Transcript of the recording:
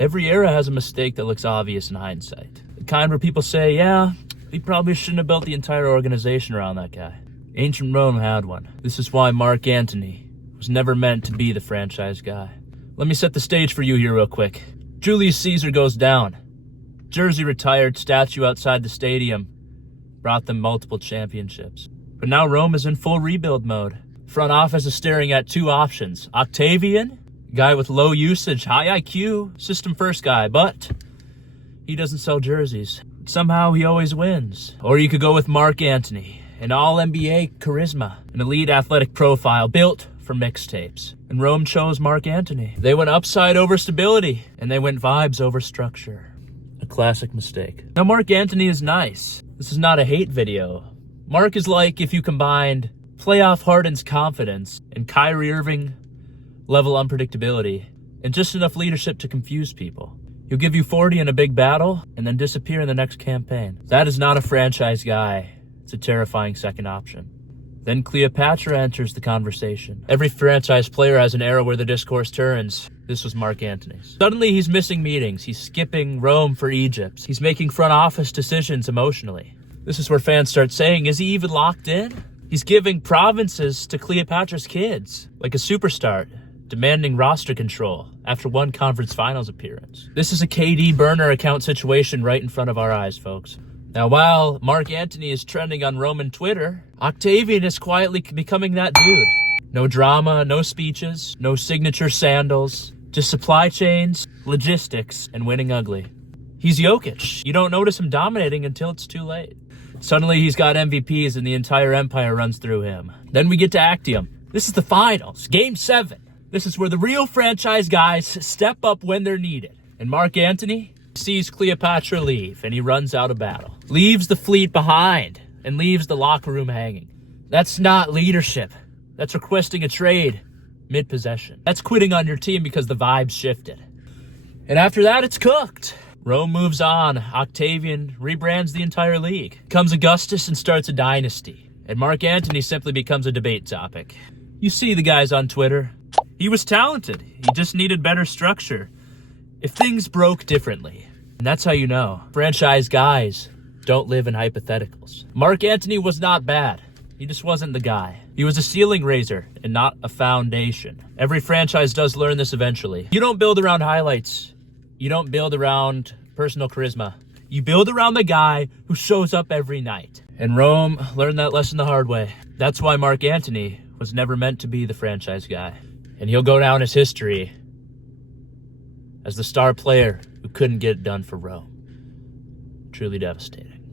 Every era has a mistake that looks obvious in hindsight. The kind where people say, yeah, we probably shouldn't have built the entire organization around that guy. Ancient Rome had one. This is why Mark Antony was never meant to be the franchise guy. Let me set the stage for you here real quick. Julius Caesar goes down. Jersey retired, statue outside the stadium brought them multiple championships. But now Rome is in full rebuild mode. Front office is staring at two options. Octavian, guy with low usage, high IQ, system first guy, but he doesn't sell jerseys. Somehow he always wins. Or you could go with Mark Antony, an all-NBA charisma, an elite athletic profile built for mixtapes. And Rome chose Mark Antony. They went upside over stability, and they went vibes over structure. A classic mistake. Now Mark Antony is nice. This is not a hate video. Mark is like if you combined playoff Harden's confidence and Kyrie Irving level unpredictability and just enough leadership to confuse people. He'll give you 40 in a big battle and then disappear in the next campaign. That is not a franchise guy. It's a terrifying second option. Then Cleopatra enters the conversation. Every franchise player has an era where the discourse turns. This was Mark Antony's. Suddenly he's missing meetings. He's skipping Rome for Egypt. He's making front office decisions emotionally. This is where fans start saying, is he even locked in? He's giving provinces to Cleopatra's kids, like a superstar, demanding roster control after one conference finals appearance. This is a KD burner account situation right in front of our eyes, folks. Now, while Mark Antony is trending on Roman Twitter, Octavian is quietly becoming that dude. No drama, no speeches, no signature sandals, just supply chains, logistics, and winning ugly. He's Jokic. You don't notice him dominating until it's too late. Suddenly he's got MVPs and the entire empire runs through him. Then we get to Actium. This is the finals, Game 7. This is where the real franchise guys step up when they're needed. And Mark Antony sees Cleopatra leave and he runs out of battle. Leaves the fleet behind and leaves the locker room hanging. That's not leadership. That's requesting a trade mid-possession. That's quitting on your team because the vibes shifted. And after that, it's cooked. Rome moves on. Octavian rebrands the entire league. Comes Augustus and starts a dynasty. And Mark Antony simply becomes a debate topic. You see the guys on Twitter. He was talented. He just needed better structure. If things broke differently. And that's how you know. Franchise guys don't live in hypotheticals. Mark Antony was not bad. He just wasn't the guy. He was a ceiling raiser and not a foundation. Every franchise does learn this eventually. You don't build around highlights. You don't build around personal charisma. You build around the guy who shows up every night. And Rome learned that lesson the hard way. That's why Mark Antony was never meant to be the franchise guy. And he'll go down as history as the star player who couldn't get it done for Rome. Truly devastating.